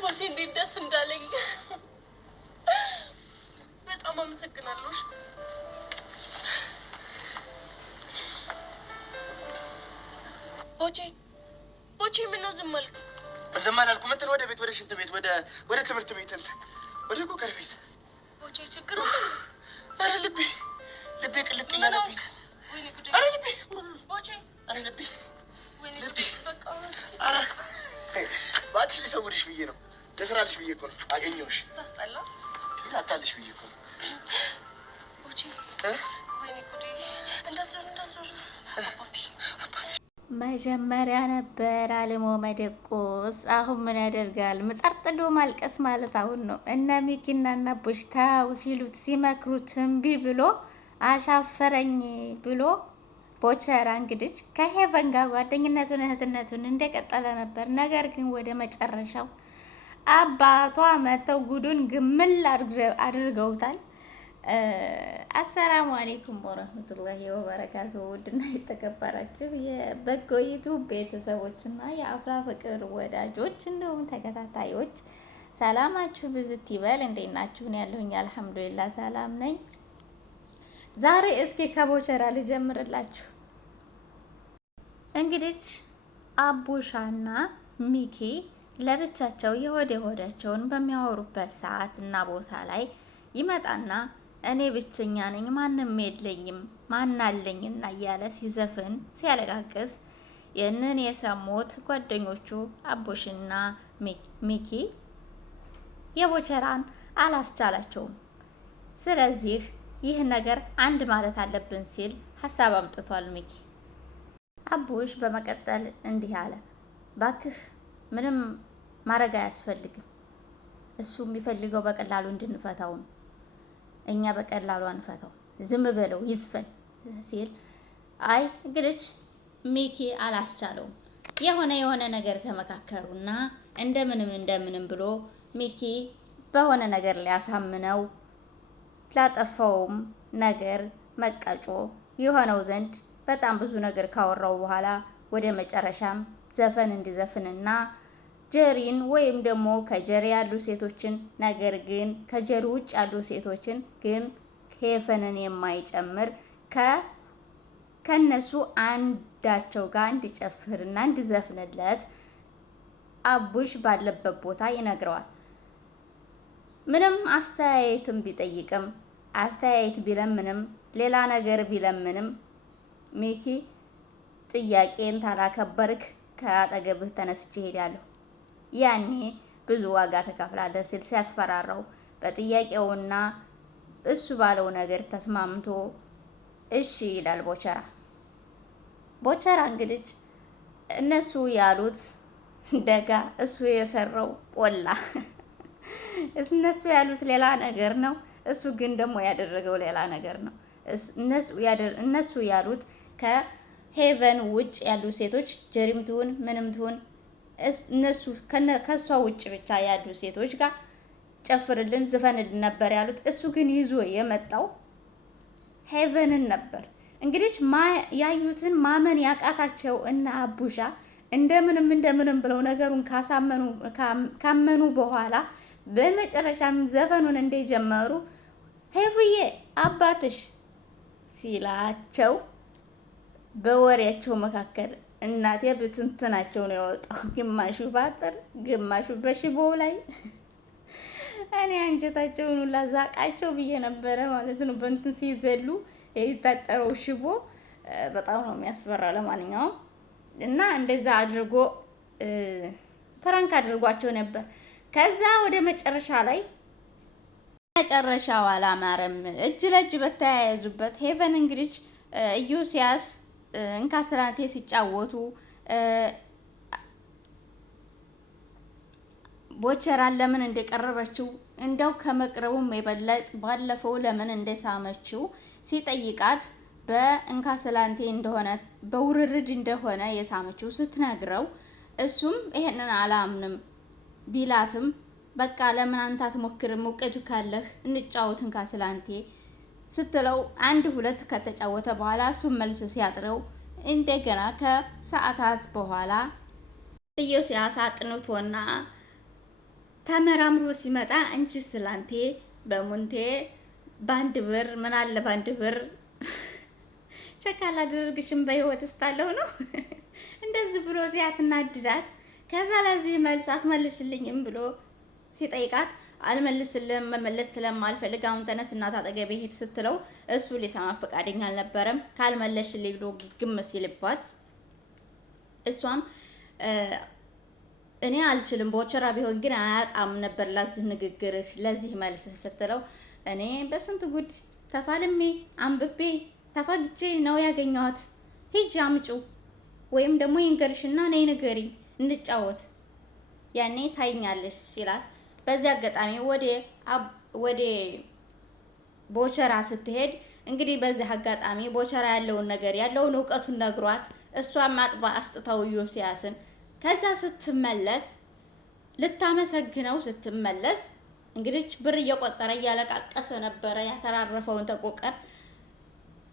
ቦቼ እንዴት ደስ እንዳለኝ በጣም አመሰግናለሁ። ቦቼ ምን ነው ዝም አልክ? ዝም አላልኩም። እንትን ወደ ቤት፣ ወደ ሽንት ቤት፣ ወደ ትምህርት ቤት፣ እንትን ወደ ኮከር ቤት። ቦቼ ችግር አለ? ኧረ ልቤ ቅልጥ እያለብኝ። ወይኔ ጉዴ! ኧረ ልቤ ቦቼ! ኧረ ልቤ! ወይኔ ጉዴ! በቃ ኧረ እባክሽ ሊሰውድሽ ብዬ ነው፣ ልስራልሽ ብዬ እኮ ነው። አገኘሁሽ። ስታስጠላ አታልሽ ብዬ እኮ ነው። ቦቼ! ወይኔ ጉዴ! እንዳትዞር መጀመሪያ ነበር አልሞ መደቆስ። አሁን ምን ያደርጋል? ምጠርጥዶ ማልቀስ ማለት አሁን ነው። እነ ሚኪና እና አቡሽ ተው ሲሉት ሲመክሩት እምቢ ብሎ አሻፈረኝ ብሎ ቦቸራ እንግዲህ ከሄቨን ጋር ጓደኝነቱን እህትነቱን እንደቀጠለ ነበር። ነገር ግን ወደ መጨረሻው አባቷ መተው ጉዱን ግምል አድርገውታል። አሰላሙ አሌይኩም ወረህመቱላሂ ወበረካቱ። ውድና የተከበራችሁ የበጎ ዩቱብ ቤተሰቦችና የአፍላ ፍቅር ወዳጆች እንዲሁም ተከታታዮች ሰላማችሁ ብዝት ይበል። እንዴት ናችሁ? ያለሁኝ አልሐምዱሊላህ ሰላም ነኝ። ዛሬ እስኪ ከቦቸራ ልጀምርላችሁ። እንግዲህ አቡሻና ሚኪ ለብቻቸው የሆድ የሆዳቸውን በሚያወሩበት ሰዓት እና ቦታ ላይ ይመጣና እኔ ብቸኛ ነኝ፣ ማንም የለኝም፣ ማናለኝና እያለ ሲዘፍን ሲያለቃቅስ ይህንን የሰሙት ጓደኞቹ አቡሽና ሚኪ የቦቸራን አላስቻላቸውም። ስለዚህ ይህ ነገር አንድ ማለት አለብን ሲል ሀሳብ አምጥቷል ሚኪ። አቡሽ በመቀጠል እንዲህ አለ፣ ባክህ ምንም ማድረግ አያስፈልግም፣ እሱ የሚፈልገው በቀላሉ እንድንፈታው ነው፣ እኛ በቀላሉ አንፈታው፣ ዝም በለው ይዝፈን ሲል አይ እንግዲህ ሚኪ አላስቻለውም። የሆነ ነገር ተመካከሩና እንደምንም ብሎ ሚኪ በሆነ ነገር ሊያሳምነው ላጠፋውም ነገር መቀጮ የሆነው ዘንድ በጣም ብዙ ነገር ካወራው በኋላ ወደ መጨረሻም ዘፈን እንዲዘፍንና ጀሪን ወይም ደግሞ ከጀሪ ያሉ ሴቶችን ነገር ግን ከጀሪ ውጭ ያሉ ሴቶችን ግን ሄቨንን የማይጨምር ከነሱ አንዳቸው ጋር እንዲጨፍርና እንዲዘፍንለት አቡሽ ባለበት ቦታ ይነግረዋል። ምንም አስተያየትም ቢጠይቅም አስተያየት ቢለምንም ሌላ ነገር ቢለምንም ሚኪ ጥያቄን ታላከበርክ ከአጠገብህ ተነስቼ ሄዳለሁ፣ ያኔ ብዙ ዋጋ ተከፍላለህ ሲል ሲያስፈራራው በጥያቄውና እሱ ባለው ነገር ተስማምቶ እሺ ይላል ቦቸራ እንግዲህ እነሱ ያሉት ደጋ እሱ የሰራው ቆላ እነሱ ያሉት ሌላ ነገር ነው፣ እሱ ግን ደግሞ ያደረገው ሌላ ነገር ነው። እነሱ ያሉት ከሄቨን ውጭ ያሉ ሴቶች ጀሪም ትሁን ምንም ትሁን እነሱ ከሷ ውጭ ብቻ ያሉ ሴቶች ጋር ጨፍርልን ዝፈንልን ነበር ያሉት። እሱ ግን ይዞ የመጣው ሄቨንን ነበር። እንግዲህ ያዩትን ማመን ያቃታቸው እና አቡሻ እንደምንም ብለው ነገሩን ካመኑ በኋላ በመጨረሻም ዘፈኑን እንደጀመሩ ሄቭዬ አባትሽ ሲላቸው በወሬያቸው መካከል እናቴ ብትንትናቸው ነው የወጣው። ግማሹ ባጥር ግማሹ በሽቦው ላይ እኔ አንጀታቸውን ሁላ ዛቃቸው ብዬ ነበረ ማለት ነው። በእንትን ሲዘሉ የታጠረው ሽቦ በጣም ነው የሚያስፈራ። ለማንኛውም እና እንደዛ አድርጎ ፕራንክ አድርጓቸው ነበር። ከዛ ወደ መጨረሻ ላይ መጨረሻው አላማረም። እጅ ለእጅ በተያያዙበት ሄቨን እንግዲህ ኢዮስያስ እንካስላንቴ ሲጫወቱ ቦቸራን ለምን እንደቀረበችው እንደው ከመቅረቡም የበለጥ ባለፈው ለምን እንደሳመችው ሲጠይቃት በእንካስላንቴ እንደሆነ በውርርድ እንደሆነ የሳመችው ስትነግረው እሱም ይሄንን አላምንም ቢላትም በቃ ለምን አንተ አትሞክርም እውቀቱ ካለህ እንጫወት እንካስላንቴ ስትለው አንድ ሁለት ከተጫወተ በኋላ እሱም መልስ ሲያጥረው እንደገና ከሰዓታት በኋላ ኢዮስያስ አጥንቶና ተመራምሮ ሲመጣ እንጂ ስላንቴ በሙንቴ ባንድ ብር ምን አለ ባንድ ብር ቸካላ አድርግሽም በህይወት ውስጥ አለው ነው እንደዚህ ብሎ ሲያትናድዳት ከዛ ለዚህ መልስ አትመልስልኝም ብሎ ሲጠይቃት አልመልስልም መመለስ ስለማልፈልግ አሁን ተነስ እናት አጠገቤ ሄድ ስትለው እሱ ሊሰማ ፈቃደኛ አልነበረም። ካልመለስልኝ ብሎ ግግም ሲልባት እሷም እኔ አልችልም ቦቸራ ቢሆን ግን አያጣም ነበር ለዚህ ንግግርህ ለዚህ መልስ ስትለው እኔ በስንት ጉድ ተፋልሜ አንብቤ ተፋግቼ ነው ያገኘኋት። ሂጅ አምጩ ወይም ደግሞ ይንገርሽና ነይ ንገሪኝ እንጫወት ያኔ ታይኛለሽ ሲላት በዚህ አጋጣሚ ወደ ቦቸራ ስትሄድ እንግዲህ በዚህ አጋጣሚ ቦቸራ ያለውን ነገር ያለውን እውቀቱን ነግሯት እሷን ማጥባ አስጥተው ኢዮስያስን ከዛ ስትመለስ ልታመሰግነው ስትመለስ እንግዲህ ብር እየቆጠረ እያለቃቀሰ ነበረ ያተራረፈውን ተቆቀር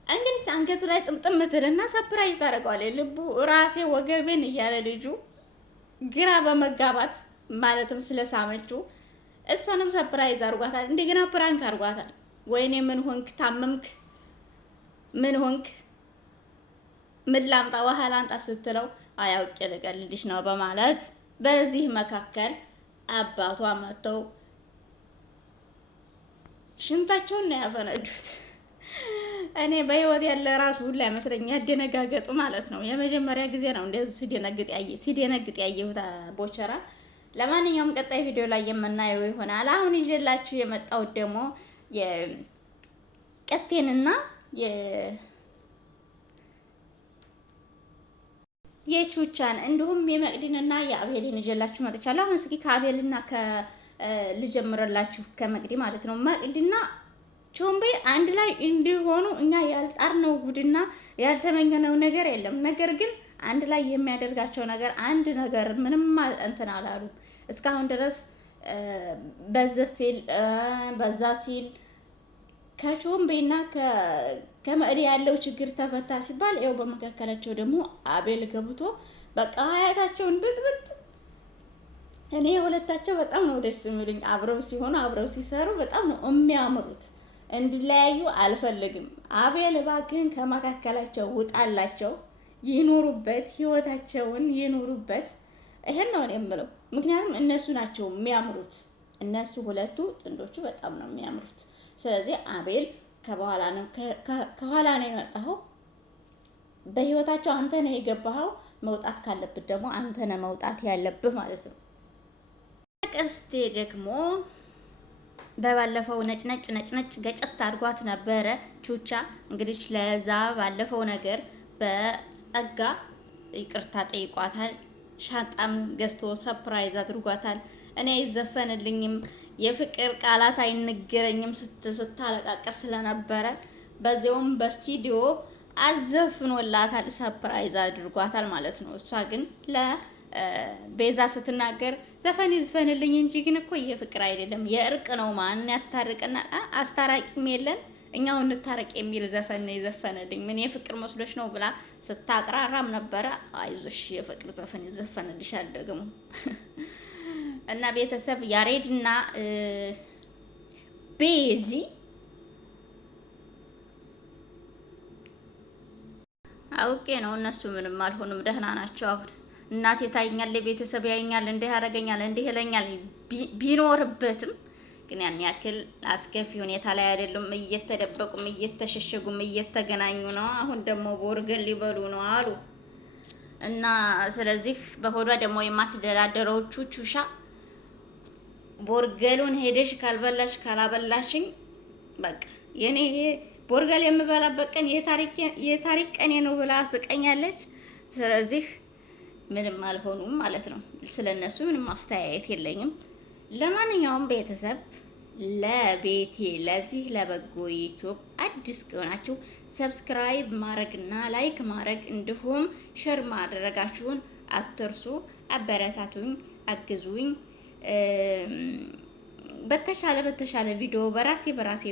እንግዲህ አንገቱ ላይ ጥምጥም ትልና ሰፕራይዝ ታደርገዋለች። ልቡ ራሴ ወገቤን እያለ ልጁ ግራ በመጋባት ማለትም ስለሳመችው እሷንም ሰፕራይዝ አድርጓታል። እንደገና ፕራንክ አድርጓታል። ወይኔ ምን ሆንክ ታመምክ ምን ሆንክ ምን ላምጣ ውሃ ላምጣ ስትለው አያውቅ ልቀልድሽ ነው በማለት በዚህ መካከል አባቷ መጥተው ሽንታቸውን ነው ያፈነዱት። እኔ በህይወት ያለ ራሱ ሁሉ አይመስለኝ ያደነጋገጡ ማለት ነው። የመጀመሪያ ጊዜ ነው እንደዚህ ሲደነግጥ ያየሁት ቦቸራ። ለማንኛውም ቀጣይ ቪዲዮ ላይ የምናየው ይሆናል። አሁን ይዤላችሁ የመጣሁት ደግሞ የቀስቴንና የቹቻን እንዲሁም የመቅዲንና የአቤልን ይዤላችሁ መጥቻለሁ። አሁን እስኪ ከአቤልና ልጀምርላችሁ ከመቅዲ ማለት ነው። መቅዲና ቾምቤ አንድ ላይ እንዲሆኑ እኛ ያልጣርነው ጉድና ያልተመኘነው ነገር የለም። ነገር ግን አንድ ላይ የሚያደርጋቸው ነገር አንድ ነገር ምንም እንትን አላሉ እስካሁን ድረስ በዛ ሲል ከቾምቤና ከመቅዲ ያለው ችግር ተፈታ ሲባል ያው በመካከላቸው ደግሞ አቤል ገብቶ በቃ ሀያታቸውን ብጥብጥ። እኔ የሁለታቸው በጣም ነው ደስ የሚሉኝ። አብረው ሲሆኑ አብረው ሲሰሩ በጣም ነው የሚያምሩት። እንዲለያዩ አልፈልግም። አቤል እባክህን ከመካከላቸው ውጣላቸው፣ ይኑሩበት፣ ህይወታቸውን ይኑሩበት። ይሄን ነው የምለው። ምክንያቱም እነሱ ናቸው የሚያምሩት። እነሱ ሁለቱ ጥንዶቹ በጣም ነው የሚያምሩት። ስለዚህ አቤል ከኋላ ነው የመጣኸው። በህይወታቸው አንተ ነህ የገባኸው። መውጣት ካለብህ ደግሞ አንተ ነህ መውጣት ያለብህ ማለት ነው። ቀስቴ ደግሞ በባለፈው ነጭ ገጨት አድርጓት ነበረ ቹቻ። እንግዲህ ለዛ ባለፈው ነገር በጸጋ ይቅርታ ጠይቋታል። ሻንጣም ገዝቶ ሰርፕራይዝ አድርጓታል። እኔ አይዘፈንልኝም የፍቅር ቃላት አይነገረኝም ስታለቃቀስ ስለነበረ በዚያውም በስቱዲዮ አዘፍኖላታል፣ ሰርፕራይዝ አድርጓታል ማለት ነው። እሷ ግን ለቤዛ ስትናገር ዘፈን ይዝፈንልኝ እንጂ ግን እኮ የፍቅር አይደለም የእርቅ ነው። ማን ያስታርቅና አስታራቂም የለን እኛው እንታረቅ የሚል ዘፈን ነው የዘፈነልኝ። ምን የፍቅር መስሎሽ ነው ብላ ስታቅራራም ነበረ። አይዞሽ የፍቅር ዘፈን ይዘፈንልሻል ደግሞ እና ቤተሰብ ያሬድና ቤዚ አውቄ ነው እነሱ ምንም አልሆኑም፣ ደህና ናቸው። አሁን እናቴ ታይኛለች፣ ቤተሰብ ያይኛል፣ እንዲህ ያደርገኛል፣ እንዲህ ይለኛል ቢኖርበትም ግን ያን ያክል አስከፊ ሁኔታ ላይ አይደሉም። እየተደበቁም እየተሸሸጉም እየተገናኙ ነው። አሁን ደግሞ ቦርገል ሊበሉ ነው አሉ እና ስለዚህ በሆዷ ደግሞ የማትደራደረው ቹቹሻ ቦርገሉን ሄደሽ ካልበላሽ ካላበላሽኝ በቃ የኔ ቦርገል የምበላበት ቀን የታሪክ ቀኔ ነው ብላ ስቀኛለች። ስለዚህ ምንም አልሆኑም ማለት ነው። ስለነሱ ምንም አስተያየት የለኝም። ለማንኛውም ቤተሰብ ለቤቴ ለዚህ ለበጎ ዩቲዩብ አዲስ ከሆናችሁ ሰብስክራይብ ማድረግና ላይክ ማድረግ እንዲሁም ሼር ማድረጋችሁን አትርሱ። አበረታቱኝ፣ አግዙኝ። በተሻለ ቪዲዮ በራሴ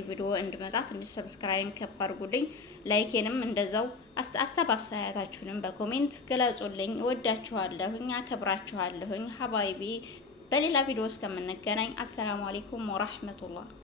ቪዲዮ እንድመጣ ትንሽ ሰብስክራይብ ከፍ አድርጉልኝ። ላይኬንም እንደዛው አሳብ አስተያየታችሁንም በኮሜንት ገለጹልኝ። ወዳችኋለሁኝ፣ አከብራችኋለሁኝ ሀባይቢ። በሌላ ቪዲዮ እስከምንገናኝ አሰላሙ አለይኩም ወራህመቱላህ